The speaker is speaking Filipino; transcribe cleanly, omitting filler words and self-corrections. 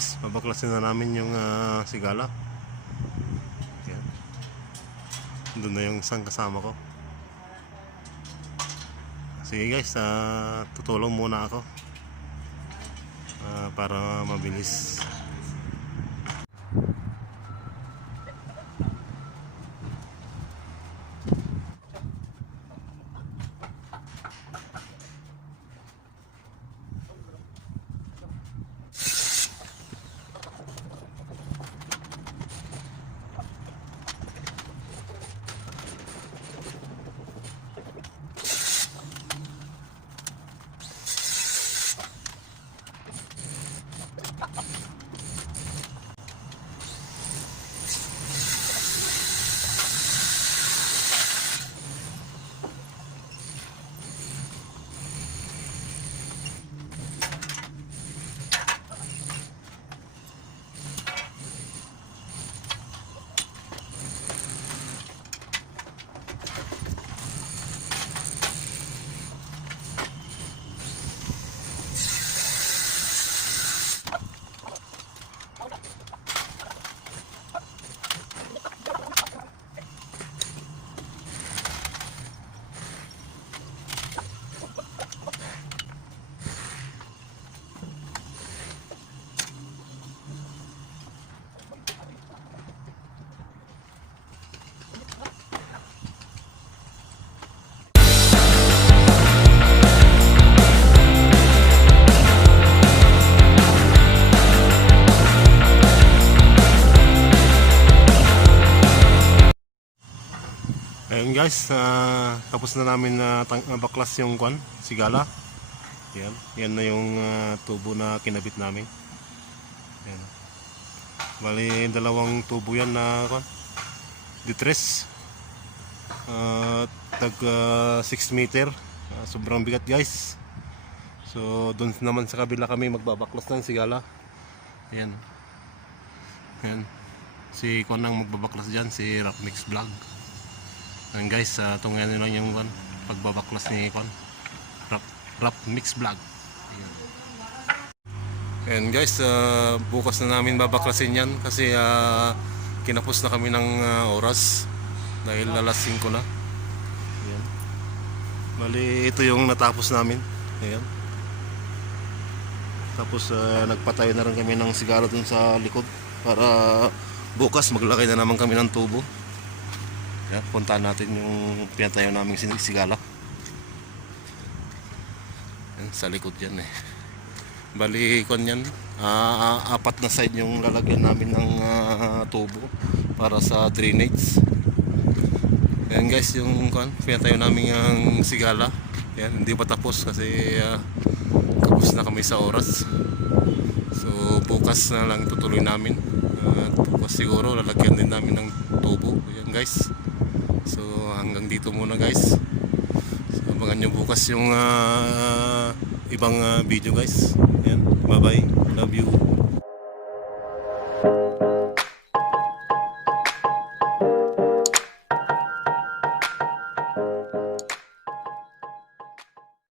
guys, babaklasin na namin yung sigala. Ayan. Doon na yung isang kasama ko. Sige guys, tutulong muna ako para mabilis. Ayun guys, tapos na namin baklas yung sigala. Yan na yung tubo na kinabit namin. Yan. Bali dalawang tubo yan na ditres. Tag 6 meter. Sobrang bigat guys. So doon naman sa kabila kami magbabaklas ng sigala. Yan. Yan. Si Kon ang magbabaklas dyan, si Rap Mix Vlog. Ayan guys, tungan nyo lang yung pagbabaklas ni Rap Mix Vlog. Ayan guys, bukas na namin babaklasin yan kasi kinapos na kami ng oras dahil alas 5 na. Ayan. Bali ito yung natapos namin. Ayan. Tapos nagpatay na rin kami ng sigaro dun sa likod para bukas maglagay na naman kami ng tubo. Yeah, puntahan natin yung pinatayo naming sigala. Yan, sa likod yan eh. Bali kon yan, apat na side yung lalagyan namin ng tubo para sa drainage. Yan guys, yung pinatayo namin yung sigala. Yan, hindi pa tapos kasi kapos na kami sa oras. So bukas na lang tutuloy namin. Bukas siguro lalagyan din namin ng tubo. Yan guys. So hanggang dito muna guys. So, abangan nyo bukas yung ibang video guys. Ayan, bye bye, love you.